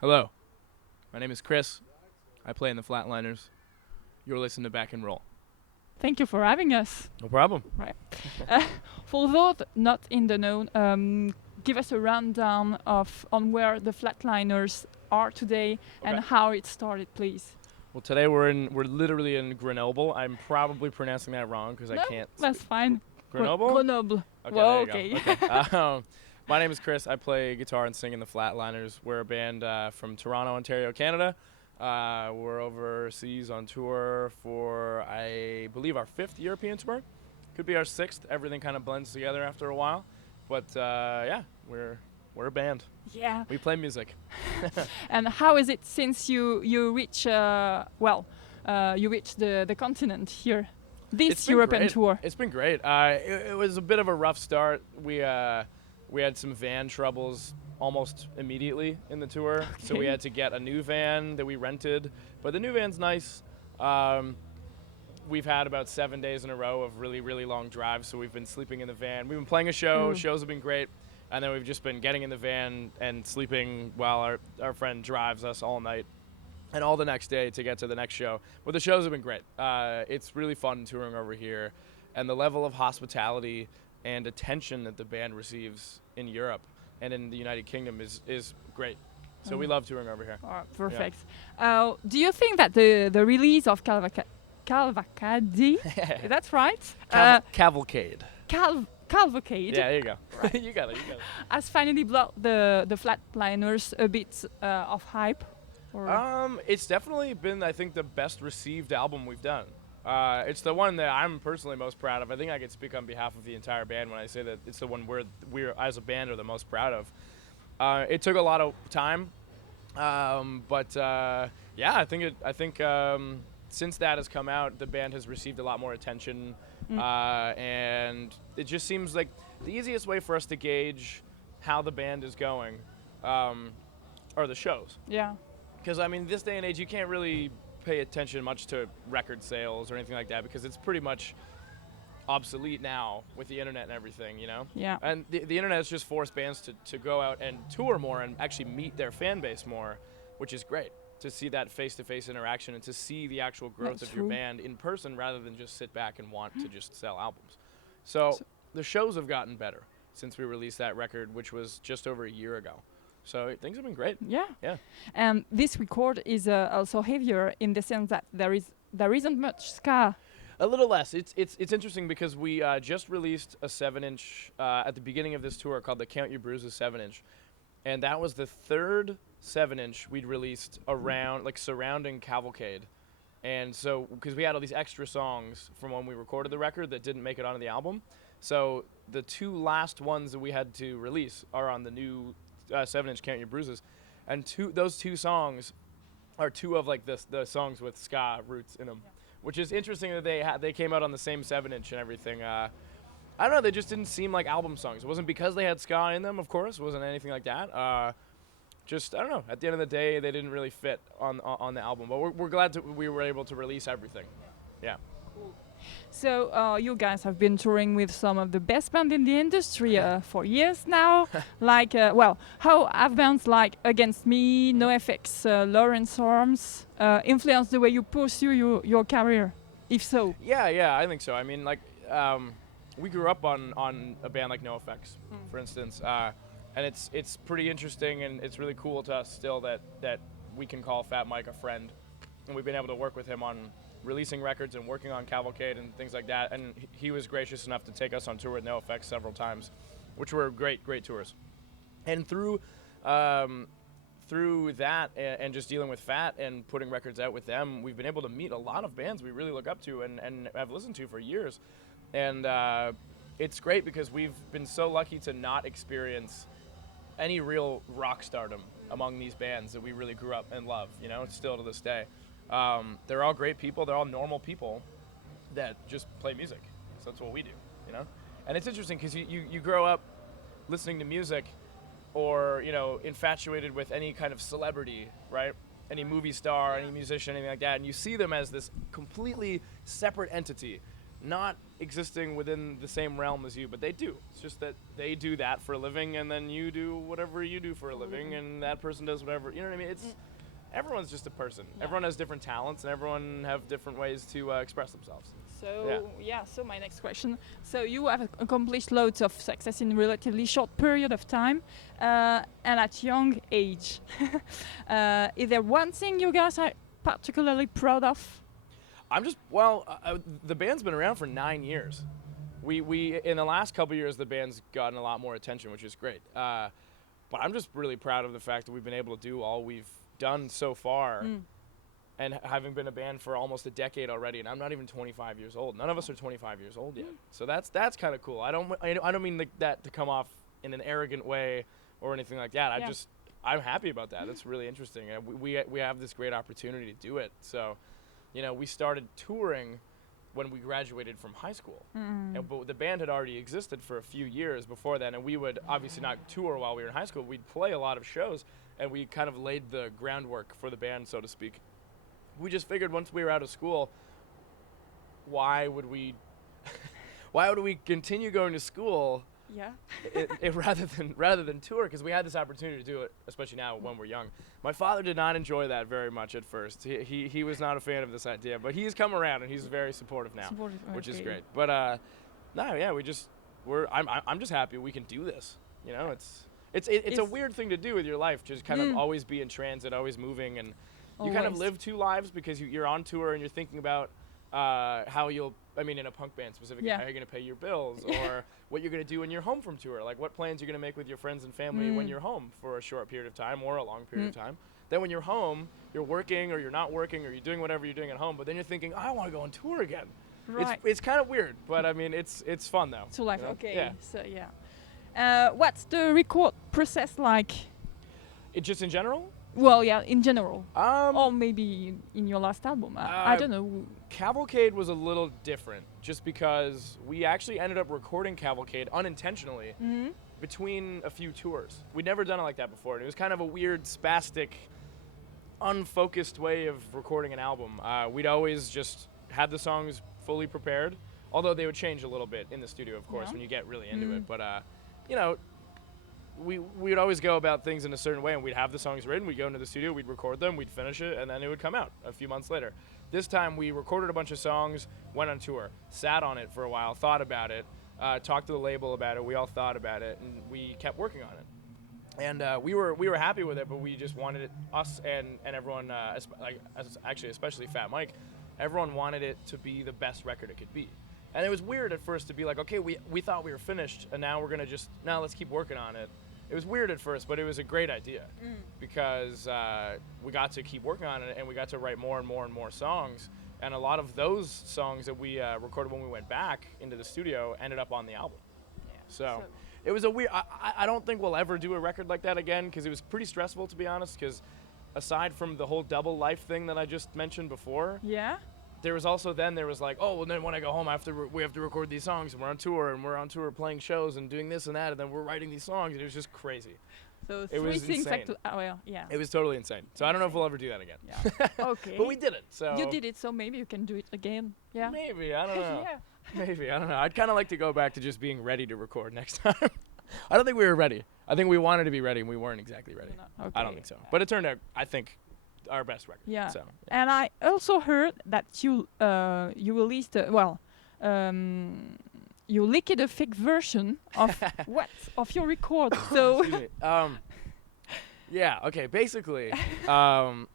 Hello, my name is Chris. I play in the Flatliners. You're listening to Back and Roll. Thank you for having us. No problem. Right. Uh, for those not in the know, give us a rundown of on where the Flatliners are today and Okay. how it started, please. Well, today we're literally in Grenoble. I'm probably pronouncing that wrong because I No, can't. that's fine. Grenoble. Grenoble. Okay, Well, there you okay. go. Okay. My name is Chris. I play guitar and sing in the Flatliners. We're a band from Toronto, Ontario, Canada. We're overseas on tour for, I believe, our 5th European tour. Could be our 6th. Everything kind of blends together after a while. But yeah, we're a band. Yeah. We play music. And how is it since you reach you reach the continent here, this It's been European great. tour? It's been great. It was a bit of a rough start. We had some van troubles almost immediately in the tour, so we Okay. had to get a new van that we rented. But the new van's nice. We've had about 7 days in a row of really, really long drives, so we've been sleeping in the van. We've been playing a show. Mm. Shows have been great. And then we've just been getting in the van and sleeping while our friend drives us all night and all the next day to get to the next show. But the shows have been great. It's really fun touring over here. And the level of hospitality and attention that the band receives in Europe and in the United Kingdom is great. So we Mm. love touring over here. Perfect. Do you think that the release of Calvacadi, that's right? Cavalcade. Cavalcade Yeah, there you go. You got it. has finally brought the Flatliners a bit of hype. Or It's definitely been, I think, the best received album we've done. It's the one that I'm personally most proud of. I think I can speak on behalf of the entire band when I say that it's the one we're as a band are the most proud of. It took a lot of time, but yeah, I think since that has come out, the band has received a lot more attention, and it just seems like the easiest way for us to gauge how the band is going are the shows. yeah, Because, I mean, this day and age, you can't really pay attention much to record sales or anything like that because it's pretty much obsolete now with the internet and everything, you know? yeah. And the internet has just forced bands to go out and tour more and actually meet their fan base more, which is great to see that face-to-face interaction and to see the actual growth That's of your true. band in person rather than just sit back and want to just sell albums. So the shows have gotten better since we released that record, which was just over a year ago. So things have been great. Yeah. Yeah. And this record is also heavier in the sense that there isn't much ska. A little less. It's interesting because we just released a 7-inch at the beginning of this tour called the Count Your Bruises 7-inch, and that was the third 7-inch we'd released around surrounding Cavalcade, and so because we had all these extra songs from when we recorded the record that didn't make it onto the album, so the two last ones that we had to release are on the new 7-inch Count Your Bruises, and those two songs are two of the songs with ska roots in them. Which is interesting that they came out on the same 7-inch and everything. I don't know, they just didn't seem like album songs. It wasn't because they had ska in them, of course. It wasn't anything like that. Just, I don't know. At the end of the day, they didn't really fit on the album. But we're glad we were able to release everything. Yeah. So you guys have been touring with some of the best bands in the industry for years now. How have bands like Against Me, NoFX, Lawrence Arms influenced the way you pursue your career? If so, Yeah, I think so. I mean, we grew up on a band like NoFX, for instance. And it's pretty interesting and it's really cool to us still that we can call Fat Mike a friend. And we've been able to work with him on releasing records and working on Cavalcade and things like that. And he was gracious enough to take us on tour with NoFX several times, which were great tours. And through that and just dealing with Fat and putting records out with them, we've been able to meet a lot of bands we really look up to and have listened to for years. And it's great because we've been so lucky to not experience any real rock stardom among these bands that we really grew up and love, you know, still to this day. They're all great people. They're all normal people that just play music. So that's what we do, you know? And it's interesting because you grow up listening to music or, you know, infatuated with any kind of celebrity, right? Any movie star, any musician, anything like that. And you see them as this completely separate entity not existing within the same realm as you, but they do. It's just that they do that for a living, and then you do whatever you do for a living, and that person does whatever. You know what I mean? It's everyone's just a person. Yeah. Everyone has different talents, and everyone have different ways to express themselves. So so my next question. So you have accomplished loads of success in a relatively short period of time, and at young age. Is there one thing you guys are particularly proud of? I'm just the band's been around for 9 years. We in the last couple years the band's gotten a lot more attention, which is great. But I'm just really proud of the fact that we've been able to do all we've done so far. And having been a band for almost a decade already, and I'm not even 25 years old. None of us are 25 years old yet. So that's kind of cool. I don't mean that to come off in an arrogant way or anything like that. I'm happy about that. That's really interesting. And we have this great opportunity to do it. So, we started touring when we graduated from high school. But the band had already existed for a few years before then, and we would obviously not tour while we were in high school. We'd play a lot of shows, and we kind of laid the groundwork for the band, so to speak. We just figured once we were out of school, why would we continue going to school rather than tour? Because we had this opportunity to do it, especially now when we're young. My father did not enjoy that very much at first. He was not a fan of this idea, but he's come around and he's very supportive now, which is great. But I'm just happy we can do this. It's a weird thing to do with your life, just kind of always be in transit, always moving, and you kind of live two lives because you're on tour and you're thinking about how in a punk band specifically, how you're going to pay your bills or what you're going to do when you're home from tour, like what plans you're going to make with your friends and family when you're home for a short period of time or a long period of time. Then when you're home, you're working or you're not working or you're doing whatever you're doing at home, but then you're thinking, I want to go on tour again. Right. It's kind of weird, but it's fun though. So life, So what's the record process like? Just in general? Well, in general. Or maybe in your last album. I don't know. Cavalcade was a little different just because we actually ended up recording Cavalcade unintentionally between a few tours. We'd never done it like that before. And it was kind of a weird, spastic, unfocused way of recording an album. We'd always just had the songs fully prepared, although they would change a little bit in the studio, of course, when you get really into it. But, we'd always go about things in a certain way, and we'd have the songs written, we'd go into the studio, we'd record them, we'd finish it, and then it would come out a few months later. This time we recorded a bunch of songs, went on tour, sat on it for a while, thought about it, talked to the label about it, we all thought about it, and we kept working on it. And we were happy with it, but we just wanted it, us and everyone, especially Fat Mike, everyone wanted it to be the best record it could be. And it was weird at first to be like, okay, we thought we were finished, and now we're going to now let's keep working on it. It was weird at first, but it was a great idea because we got to keep working on it, and we got to write more and more and more songs. And a lot of those songs that we recorded when we went back into the studio ended up on the album. Yeah. So it was a weird. I don't think we'll ever do a record like that again because it was pretty stressful, to be honest. Because aside from the whole double life thing that I just mentioned before, there was also there was like, oh, well, then when I go home, we have to record these songs, and we're on tour playing shows and doing this and that, and then we're writing these songs, and it was just crazy. So three things It was totally insane. So I don't know if we'll ever do that again. Yeah. Okay. But we did it. So you did it, so maybe you can do it again. Yeah. Maybe, I don't know. Maybe, I don't know. I'd kind of like to go back to just being ready to record next time. I don't think we were ready. I think we wanted to be ready, and we weren't exactly ready. Okay. I don't think so. But it turned out, I think, our best record. Yeah. So, And I also heard that you released you leaked a fake version of of your record. So excuse me. Yeah, okay, basically there are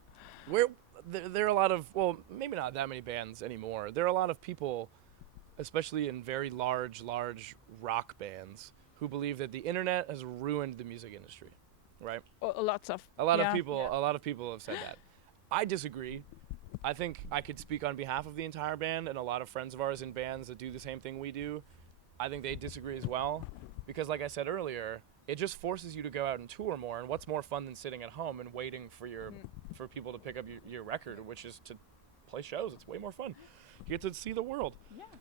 a lot of, well, maybe not that many bands anymore. There are a lot of people, especially in very large rock bands, who believe that the internet has ruined the music industry. Right? A lot of people have said that. I disagree. I think I could speak on behalf of the entire band and a lot of friends of ours in bands that do the same thing we do. I think they disagree as well because, like I said earlier, it just forces you to go out and tour more. And what's more fun than sitting at home and waiting for people to pick up your record, which is to play shows. It's way more fun. You get to see the world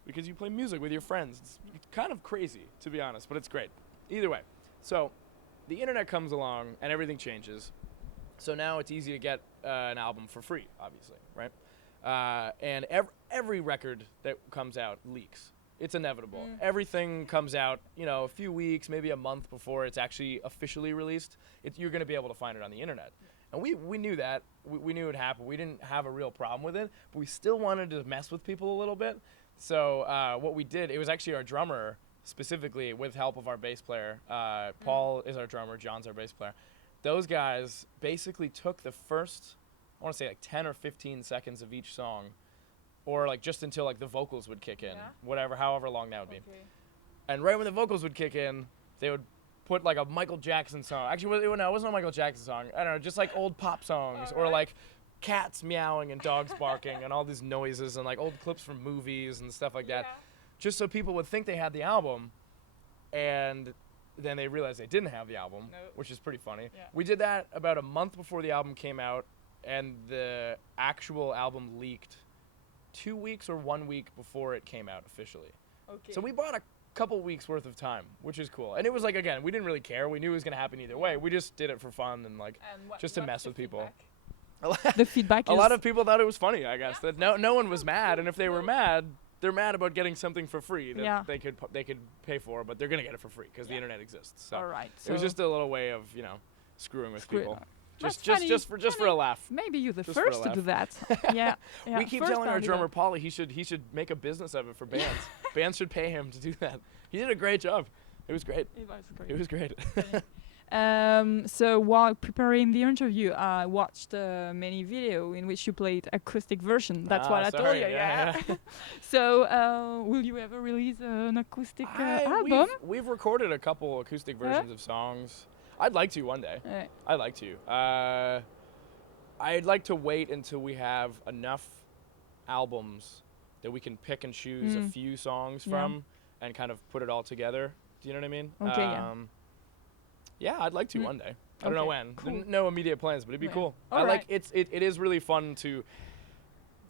because you play music with your friends. It's kind of crazy, to be honest, but it's great. Either way. So the internet comes along and everything changes. So now it's easy to get an album for free, obviously, right? And every record that comes out leaks. It's inevitable. Everything comes out, a few weeks, maybe a month before it's actually officially released. You're going to be able to find it on the internet. And we knew that. We knew it happened. We didn't have a real problem with it, but we still wanted to mess with people a little bit. So what we did, it was actually our drummer, specifically with help of our bass player. Paul is our drummer, John's our bass player. Those guys basically took the first, I want to say like 10 or 15 seconds of each song, or like just until like the vocals would kick in, however long that would be. And right when the vocals would kick in, they would put like a Michael Jackson song. Actually, no, it wasn't a Michael Jackson song. I don't know, just like old pop songs, or like cats meowing and dogs barking and all these noises and like old clips from movies and stuff like that, just so people would think they had the album, and then they realized they didn't have the album, which is pretty funny. We did that about a month before the album came out, and the actual album leaked 2 weeks or 1 week before it came out officially. So we bought a couple weeks worth of time, which is cool. And it was like, again, we didn't really care. We knew it was going to happen either way. We just did it for fun and like just to mess with people. The feedback a lot of people thought it was funny, I guess. That no one was mad, and if they were mad, they're mad about getting something for free that they could pay for, but they're going to get it for free because the internet exists. So it was just a little way of, screwing with people. Just for a laugh. Maybe you're the first to do that. Yeah. We keep telling our drummer Paulie he should make a business of it for bands. Bands should pay him to do that. He did a great job. It was great. It was great. So while preparing the interview, I watched many video in which you played acoustic version. That's what I told you. Yeah. So will you ever release an acoustic album? We've recorded a couple acoustic versions of songs. I'd like to one day. I'd like to. I'd like to wait until we have enough albums that we can pick and choose a few songs from and kind of put it all together. Do you know what I mean? Okay, yeah, I'd like to one day. I don't know when. Cool. No immediate plans, but it'd be cool. It is really fun to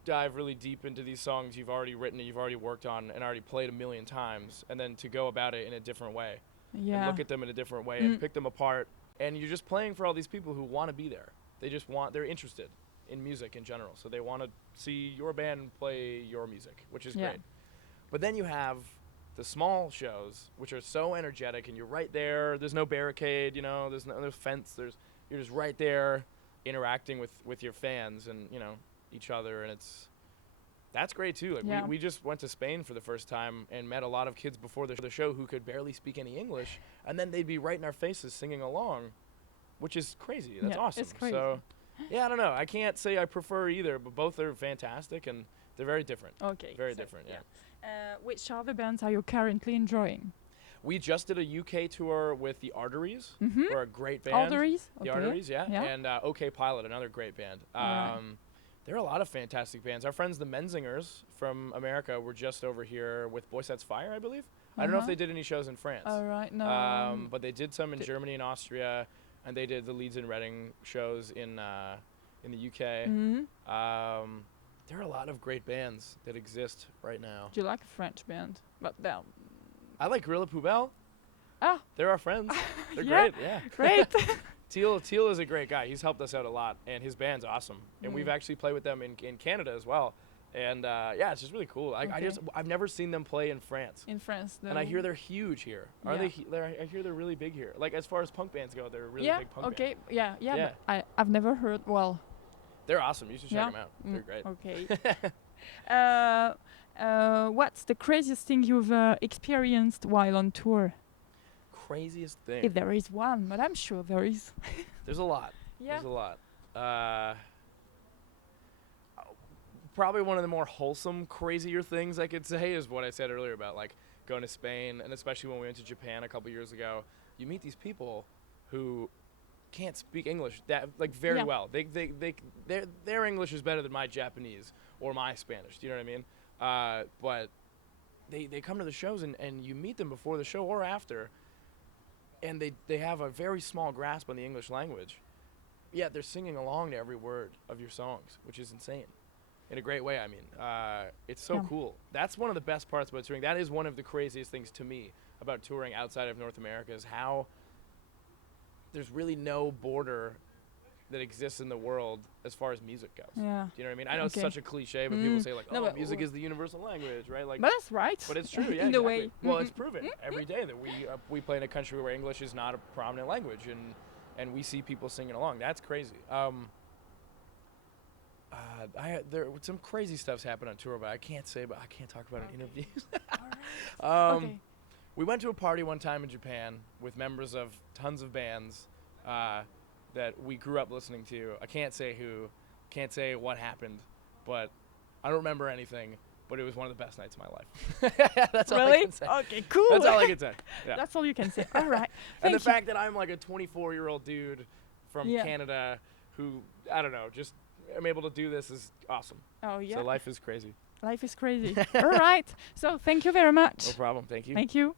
dive really deep into these songs you've already written and you've already worked on and already played a million times, and then to go about it in a different way. And look at them in a different way and pick them apart. And you're just playing for all these people who want to be there. They're interested in music in general. So they want to see your band play your music, which is great. But then you have the small shows, which are so energetic, and you're right there. There's no barricade, there's no fence. You're just right there interacting with your fans and, each other. And that's great too. Like we just went to Spain for the first time and met a lot of kids before the show who could barely speak any English, and then they'd be right in our faces singing along, which is crazy. That's awesome. It's crazy. So, I don't know. I can't say I prefer either, but both are fantastic and they're very different. Okay. Very different. Yeah. Which other bands are you currently enjoying? We just did a UK tour with the Arteries, who are a great band. Arteries? The Arteries, yeah. And OK Pilot, another great band. There are a lot of fantastic bands. Our friends, the Menzingers from America, were just over here with Boy Sets Fire, I believe. I don't know if they did any shows in France. All right, no. But they did some in Germany and Austria, and they did the Leeds and Reading shows in the UK. There are a lot of great bands that exist right now. Do you like a French band? But I like Gorilla Poubelle. Ah. They're our friends. They're great, yeah. Great. Teal is a great guy. He's helped us out a lot, and his band's awesome. And we've actually played with them in Canada as well. And it's just really cool. I've never seen them play in France. In France, though. And I hear they're huge here. Are they? I hear they're really big here. Like as far as punk bands go, they're a really big punk band. Yeah. But I've never heard. Well, they're awesome. You should check them out. They're great. Okay. What's the craziest thing you've experienced while on tour? Craziest thing. If there is one, but I'm sure there is. There's a lot. Yeah. There's a lot. Probably one of the more wholesome, crazier things I could say is what I said earlier about like going to Spain, and especially when we went to Japan a couple years ago. You meet these people who can't speak English that like very well. Their English is better than my Japanese or my Spanish. Do you know what I mean? But they come to the shows and you meet them before the show or after, and they have a very small grasp on the English language. Yet they're singing along to every word of your songs, which is insane. In a great way, I mean. It's so cool. That's one of the best parts about touring. That is one of the craziest things to me about touring outside of North America is how there's really no border that exists in the world as far as music goes. Yeah. Do you know what I mean? I know it's Okay. such a cliche, but people Mm. say like, No, "Oh, but music is the universal language," right? Like, But that's right. but it's true, yeah, in a exactly. way. Well, it's proven every day that we play in a country where English is not a prominent language, and we see people singing along. That's crazy. There some crazy stuff's happened on tour, but I can't talk about it in interviews. Okay. We went to a party one time in Japan with members of tons of bands that we grew up listening to. I can't say who, can't say what happened, but I don't remember anything. But it was one of the best nights of my life. That's all I Really? can say. Okay, cool. That's all I can say. Yeah. That's all you can say. All right. And the Thank you. fact that I'm like a 24-year-old dude from Yeah. Canada who, I don't know, just am able to do this is awesome. Oh yeah. So life is crazy. Life is crazy. All right. So thank you very much. No problem. Thank you. Thank you.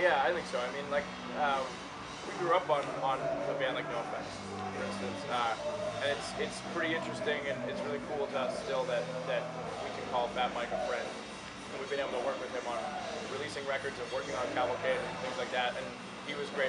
yeah, I think so. I mean, like, we grew up on a band like NoFX, for instance, and it's pretty interesting, and it's really cool to us still that we can call Fat Mike a friend, and we've been able to work with him on releasing records and working on Cavalcade and things like that, and he was gracious